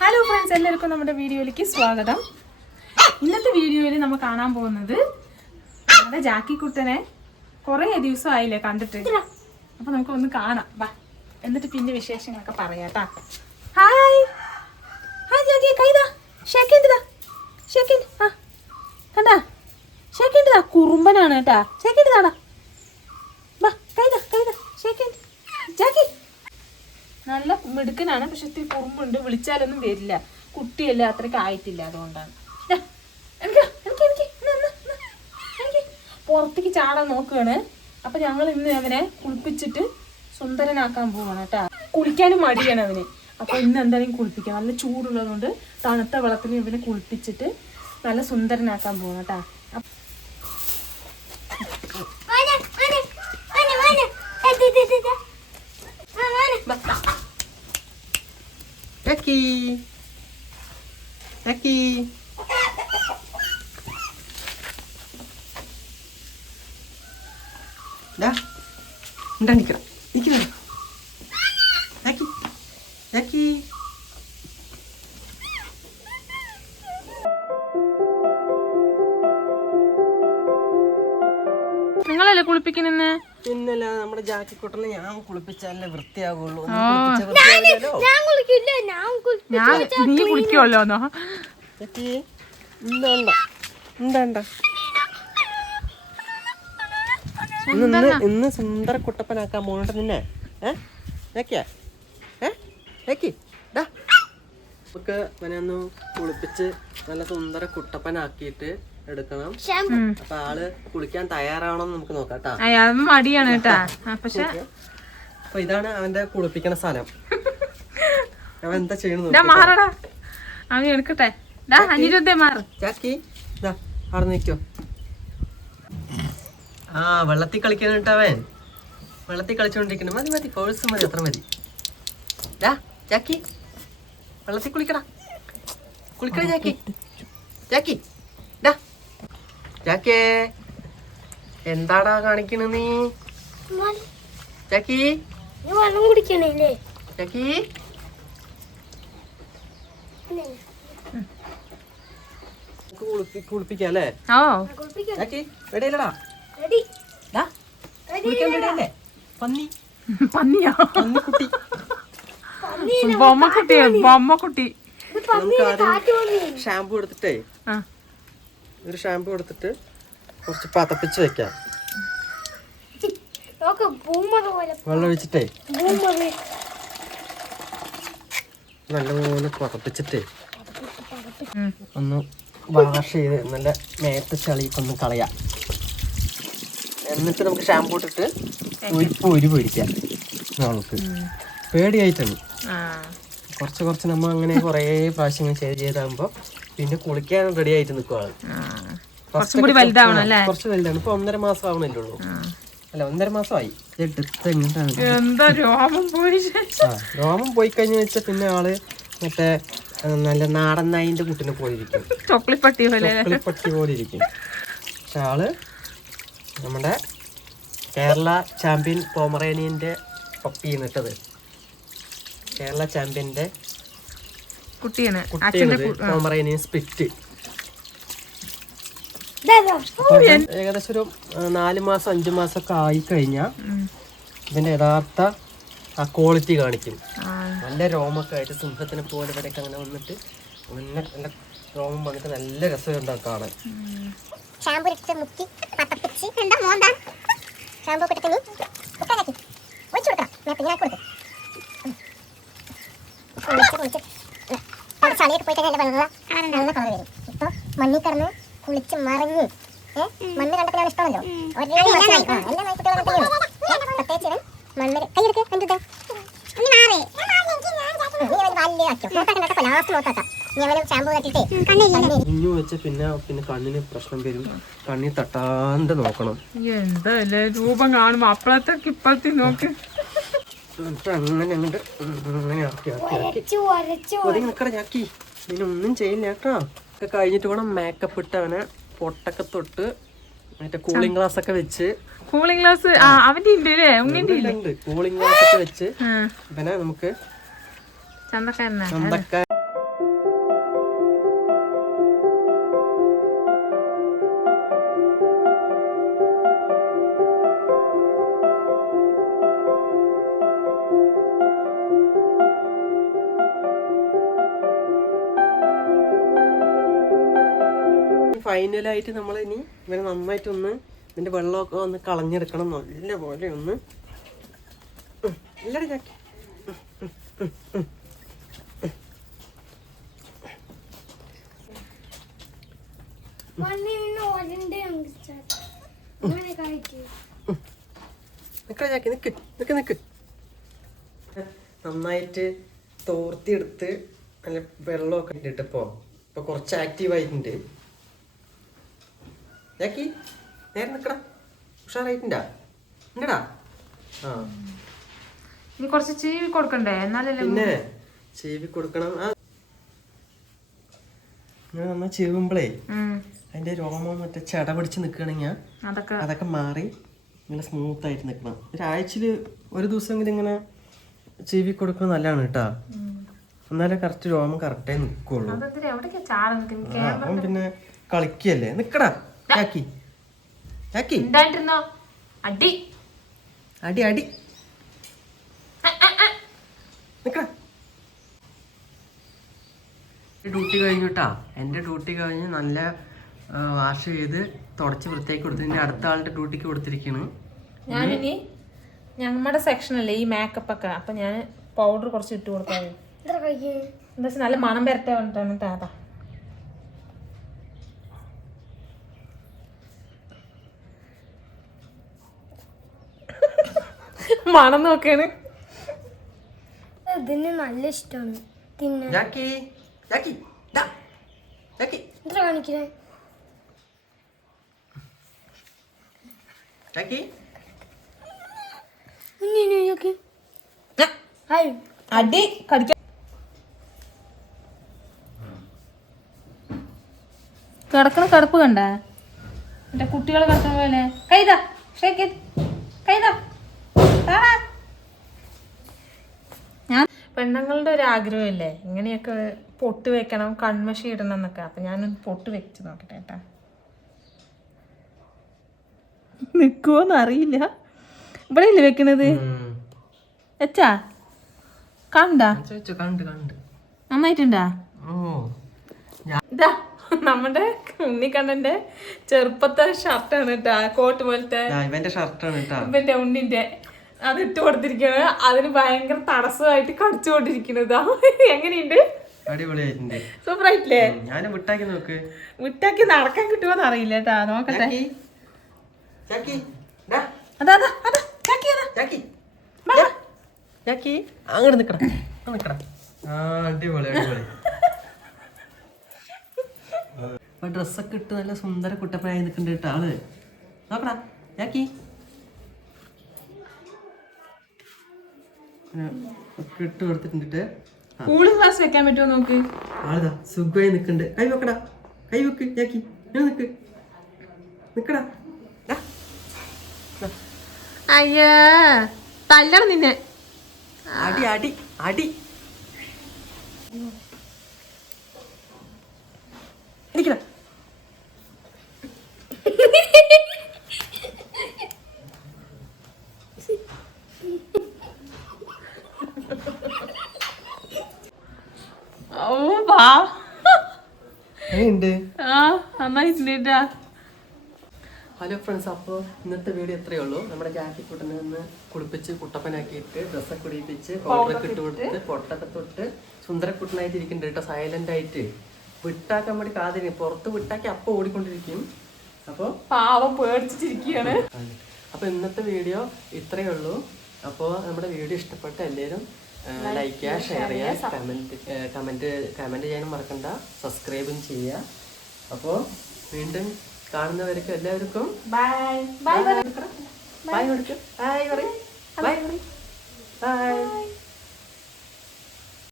Hello friends, എല്ലാവർക്കും നമ്മുടെ വീഡിയോയിലേക്ക് സ്വാഗതം. ഇന്നത്തെ വീഡിയോയിൽ നമ്മൾ കാണാൻ പോകുന്നത് നമ്മുടെ ജാക്കിക്കുട്ടനെ കുറേ ദിവസമായില്ലേ കണ്ടിട്ട്. അപ്പൊ നമുക്ക് ഒന്ന് കാണാം വാ, എന്നിട്ട് പിന്നെ വിശേഷങ്ങളൊക്കെ പറയാട്ടാ. ഹായ് ഹായ് ജാക്കി, കൈതാ ഷേക്കേണ്ടതാ ഷേക്കേണ്ട. ആ കണ്ടാ, ഷേക്കേണ്ടതാ, കുറുമ്പനാണ് കേട്ടാ. ഷേക്കേണ്ടതാടാ, വാ കൈതാ കൈതാ ഷേക്കേണ്ട. ജാക്കി നല്ല മിടുക്കനാണ്, പക്ഷെ ഇത്തിരി കുറുമ്പുണ്ട്. വിളിച്ചാലൊന്നും വരില്ല, കുട്ടിയല്ല, അത്രയ്ക്ക് ആയിട്ടില്ല. അതുകൊണ്ടാണ് പുറത്തേക്ക് ചാടാൻ നോക്കുകയാണ്. അപ്പൊ ഞങ്ങൾ ഇന്ന് അവനെ കുളിപ്പിച്ചിട്ട് സുന്ദരനാക്കാൻ പോവാണ് കേട്ടാ. കുളിക്കാനും മടിയാണ് അവന്. അപ്പൊ ഇന്ന് എന്തായാലും കുളിപ്പിക്കാം. നല്ല ചൂടുള്ളതുകൊണ്ട് തണുത്ത വെള്ളത്തിൽ ഇവനെ കുളിപ്പിച്ചിട്ട് നല്ല സുന്ദരനാക്കാൻ പോവാണ് കേട്ടാ. Jackie, Jackie. Dah, udah nikah, nikah. Jackie, Jackie. നിങ്ങളല്ലേ കുളിപ്പിക്കുന്നെ? ഇന്നല്ല നമ്മുടെ ജാക്കിക്കുട്ടനെ ഞാൻ കുളിപ്പിച്ചാലേ വൃത്തിയാകുള്ളൂ. നീ കുളിക്കുമല്ലോ. ഇന്ന് സുന്ദര കുട്ടപ്പനാക്കാൻ പോകണ്ട നിന്നെ. നമുക്ക് അവനൊന്ന് കുളിപ്പിച്ച് നല്ല സുന്ദര കുട്ടപ്പനാക്കിയിട്ട് എടുക്കണം. അപ്പൊ ആള് കുളിക്കാൻ തയ്യാറാണോന്ന് നമുക്ക് നോക്കാട്ടാ. മടിയാണ് കേട്ടാ. പക്ഷെ അപ്പൊ ഇതാണ് അവന്റെ കുളിപ്പിക്കണ സ്ഥലം. അവൻ എന്താ ചെയ്യണ മാറടാ, അവൻ എടുക്കട്ടെ. ജാക്കി അവിടെ നിക്കോ. ആ വെള്ളത്തിൽ കളിക്കാനിട്ട് അവൻ വെള്ളത്തിൽ കളിച്ചോണ്ടിരിക്കണ. മതി മതി, കോഴ്സ് മതി, അത്ര മതി. ജാക്കി വെള്ളത്തിൽ കുളിക്കടാ, കുളിക്കടാ ജാക്കി. ജാക്കി ജാക്കേ, എന്താടാ കാണിക്കണ നീ? ജാക്കി വെള്ളം കുടിക്കണേ. ജാക്കി കുളിപ്പിക്കാം അല്ലേ? ജാക്കി റെഡിയല്ലടാ? കുളിക്കാൻ റെഡിയല്ലേ? പന്നി പന്നിയാ? പന്നിക്കുട്ടി, ബൊമ്മക്കുട്ടിയാ, ബൊമ്മക്കുട്ടി. നമുക്ക് ആദ്യം ഷാമ്പു എടുത്തിട്ടേ, ഒരു ഷാമ്പു എടുത്തിട്ട് കുറച്ച് പതപ്പിച്ച് വെക്കാം. വെള്ളം ഒഴിച്ചിട്ടേ നല്ലപോലെ പതപ്പിച്ചിട്ടേ ഒന്ന് വാഷ് ചെയ്ത് നല്ല മേത്ത ചളിയൊക്കെ ഒന്ന് കളയാം. എന്നിട്ട് നമുക്ക് ഷാമ്പു ഇട്ടിട്ട് ഒരു പൊരിക്കാം. നമുക്ക് പേടിയായിട്ടാണ്. കുറച്ച് കുറച്ച് നമ്മൾ അങ്ങനെ കുറേ പ്രാവശ്യങ്ങൾ ചെയ്താകുമ്പോൾ പിന്നെ കുളിക്കാൻ റെഡി ആയിട്ട് നിൽക്കുവാണ്. കുറച്ച് വലുതാണ്. ഇപ്പൊ 1.5 മാസം ആവണല്ലേ ഉള്ളൂ. അല്ല 1.5 മാസമായി. രോമം പോയി കഴിഞ്ഞ വെച്ചാൽ പിന്നെ ആള് മറ്റേ നല്ല നാടൻ നായിന്റെ കുട്ടിനെ പോലിരിക്കും, ചൊക്ലിപ്പട്ടി പോലെ ഇരിക്കും. പക്ഷെ ആള് നമ്മുടെ കേരള ചാമ്പ്യൻ പോമറേനിയന്റെ പപ്പി നിട്ടത്. കേരള ചാമ്പ്യന്റെ കുട്ടിയാണ് പോമറേനിയൻ സ്പിറ്റ്. ഏകദേശം ഒരു 4 മാസം 5 മാസം ഒക്കെ ആയി കഴിഞ്ഞാൽ ഇതിന്റെ യഥാർത്ഥ ആ ക്വാളിറ്റി കാണിക്കും. നല്ല രോമൊക്കെ ആയിട്ട് സിംഹത്തിനെ പോലെ ഇവിടെയൊക്കെ അങ്ങനെ വന്നിട്ട് നല്ല രോമം വന്നിട്ട് നല്ല രസമുണ്ടാവും കാണാൻ. ചളിയൊക്കെ പോയിട്ട് ഇപ്പൊ മണ്ണിൽ കിടന്ന് കുളിച്ച് മറിഞ്ഞ് മണ്ണ് കണ്ടപ്പോൾ ഇഷ്ടമല്ലോ. എല്ലാ നായ്ക്കുട്ടികളും പ്രത്യേകിച്ച് മണ്ണിൽ കൈയെടുക്ക്. ഇഞ്ഞു വെച്ച പിന്നെ കണ്ണിന് പ്രശ്നം വരും. കണ്ണി തട്ടാണ്ട് നോക്കണം. എന്താ രൂപം കാണുമ്പോ അപ്പഴത്തേക്ക് ഇപ്പഴത്തെ നോക്ക്. അങ്ങനെ അങ്ങോട്ട് അങ്ങനെ ആക്കി ഇതിനൊന്നും ചെയ്യില്ല കേട്ടോ. ഒക്കെ കഴിഞ്ഞിട്ട് വേണം മേക്കപ്പ് ഇട്ട് അവനെ പൊട്ടൊക്കെ തൊട്ട് മറ്റേ കൂളിംഗ് ഗ്ലാസ് ഒക്കെ വെച്ച്. കൂളിംഗ് ഗ്ലാസ് അവന്റെ ഉണ്ട്. കൂളിംഗ് ഗ്ലാസ് ഒക്കെ വെച്ച് ഇവനെ നമുക്ക് ചന്തക്കാരൻ ഫൈനലായിട്ട് നമ്മൾ ഇനി ഇവരെ നന്നായിട്ടൊന്ന് ഇതിൻ്റെ വെള്ളമൊക്കെ ഒന്ന് കളഞ്ഞെടുക്കണം. നല്ല പോലെ ഒന്ന് ഇല്ലടി ചാക്കി. നിക്കടാ ചാക്കി, നിക്ക് നിക്ക് നിക്ക്. നന്നായിട്ട് തോർത്തിയെടുത്ത് നല്ല വെള്ളമൊക്കെ ഇട്ടിട്ടിപ്പോ ഇപ്പൊ കുറച്ച് ആക്റ്റീവ് ആയിട്ടുണ്ട്. ചാക്കി നേരെ നിക്കടാ, ഉഷാറായിട്ടുണ്ടാ ഇങ്ങടാ. ആ ഇനി കുറച്ച് ചീവി കൊടുക്കണ്ടേ? എന്നാലല്ലേ പിന്നെ ചീവി കൊടുക്കണം. ഇങ്ങനെ നന്നാ ചീവുമ്പളേ അതിന്റെ രോമം മറ്റേ ചട പിടിച്ച് നിക്കുകയാണെങ്കിൽ അതൊക്കെ മാറി ഇങ്ങനെ സ്മൂത്ത് ആയിട്ട് നിൽക്കണം. ഒരാഴ്ചയില് ഒരു ദിവസമെങ്കിലും ഇങ്ങനെ ചീവി കൊടുക്കുന്നത് നല്ലതാണ് കേട്ടാ. എന്നാലേ കറക്റ്റ് രോമം കറക്റ്റായി നിൽക്കുള്ളൂ. അവൻ പിന്നെ കളിക്കല്ലേ. നിക്കടാ ചാക്കി, ചാക്കി അടി അടി അടി നിക്കടാ. ഡ്യൂട്ടി കഴിഞ്ഞുട്ടാ. എൻ്റെ ഡ്യൂട്ടി കഴിഞ്ഞ് നല്ല വാഷ് ചെയ്ത് തുടച്ച് വൃത്തിയാക്കി കൊടുത്തു. ഇനി അടുത്ത ആളുടെ ഡ്യൂട്ടിക്ക് കൊടുത്തിരിക്കുന്നു. ഞാനിനി ഞങ്ങളുടെ സെക്ഷനല്ലേ ഈ മേക്കപ്പ് ഒക്കെ, അപ്പൊ ഞാൻ പൗഡർ കുറച്ച് ഇട്ട് കൊടുക്കാൻ. എന്താ വെച്ചാൽ നല്ല മണം വരട്ടെ പറഞ്ഞിട്ടാണ് താത. മണം നോക്കാണ്. ഇതിന് നല്ല ഇഷ്ടമാണ് തിന്നാൻ. എന്താ കാണിക്കണേ? അടി കടിക്ക. കിടക്കണ കിടപ്പ് കണ്ട എന്റെ കുട്ടികൾ കിടക്കണ പോലെ. കൈതാ കൈതാ. ഞാൻ പെണ്ണുങ്ങളുടെ ഒരു ആഗ്രഹമല്ലേ ഇങ്ങനെയൊക്കെ പൊട്ട് വെക്കണം, കൺമഷി ഇടണം എന്നൊക്കെ. അപ്പൊ ഞാനൊന്ന് പൊട്ട് വെച്ച് നോക്കട്ടെ കേട്ടാ. നിക്കുവോന്ന് അറിയില്ല. ഇവിടെ ഇല്ലേ വെക്കണത്? വെച്ചാ കണ്ട നന്നായിട്ടുണ്ടാ? ഇതാ നമ്മുടെ ഉണ്ണിക്കണ്ണന്റെ ചെറുപ്പത്തെ ഷർട്ടാണ് കേട്ടാ, കോട്ട് പോലത്തെ ഇവന്റെ ഉണ്ണിന്റെ. അത് ഇട്ട് കൊടുത്തിരിക്കണ്. അതിന് ഭയങ്കര തടസ്സമായിട്ട് കടിച്ചുകൊണ്ടിരിക്കുന്നതാ. എങ്ങനെയുണ്ട്? സൂപ്പർ ആയിട്ടില്ലേ? വിട്ടാക്കി നടക്കാൻ കിട്ടുമോന്ന് അറിയില്ല കേട്ടാ. നോക്കട്ടെ. അങ്ങോട്ട് നിക്കടാ നിക്കടാ. അടിപൊളി അടിപൊളി. ഡ്രസ്സൊക്കെ ഇട്ട് നല്ല സുന്ദര കുട്ടപ്പനായി നിൽക്കുന്നുണ്ട് കേട്ടോ ആള്. നോക്കടാ ചാക്കി ഒക്കെ ഇട്ട് കൊടുത്തിട്ടുണ്ട്. കൂളിംഗ് ഗ്ലാസ് വെക്കാൻ പറ്റുമോ നോക്ക്. ആളുതാ സുഖമായി നിൽക്കുന്നുണ്ട്. കൈ വെക്കടാ, കൈ വെക്ക് ചാക്കി. നിക്ക് നിക്കടാ. അയ്യാ തല്ലണം നിന്നെ. അടി അടി അടി. എനിക്കടാ. ഹലോ ഫ്രണ്ട്സ്, അപ്പോൾ ഇന്നത്തെ വീഡിയോ എത്രയേ ഉള്ളൂ. നമ്മുടെ ജാക്കിക്കുട്ടനെ ഒന്ന് കുളിപ്പിച്ച് കുട്ടപ്പനാക്കിയിട്ട് ഡ്രസ്സൊക്കെ കുടിപ്പിച്ച് പൗഡറൊക്കെ ഇട്ട് കൊടുത്ത് പൊട്ടൊക്കെ തൊട്ട് സുന്ദരക്കുട്ടനായിട്ട് ഇരിക്കുന്നുണ്ട് കേട്ടോ. സൈലന്റ് ആയിട്ട് വിട്ടാക്കാൻ വേണ്ടി കാതിരി പുറത്ത് വിട്ടാക്കി അപ്പം ഓടിക്കൊണ്ടിരിക്കും. അപ്പോൾ പാവം പേടിച്ചിരിക്കുകയാണ്. അപ്പോൾ ഇന്നത്തെ വീഡിയോ ഇത്രയേ ഉള്ളൂ. അപ്പോൾ നമ്മുടെ വീഡിയോ ഇഷ്ടപ്പെട്ട എല്ലാവരും ലൈക്ക് ചെയ്യുക, ഷെയർ ചെയ്യുക, കമൻറ്റ് ചെയ്യാനും മറക്കണ്ട, സബ്സ്ക്രൈബും ചെയ്യുക. അപ്പോൾ വീണ്ടും കാണുന്നവർക്ക് എല്ലാവർക്കും ബൈ ബൈ കൊടുക്കും. ബൈ പറയും. ബൈ.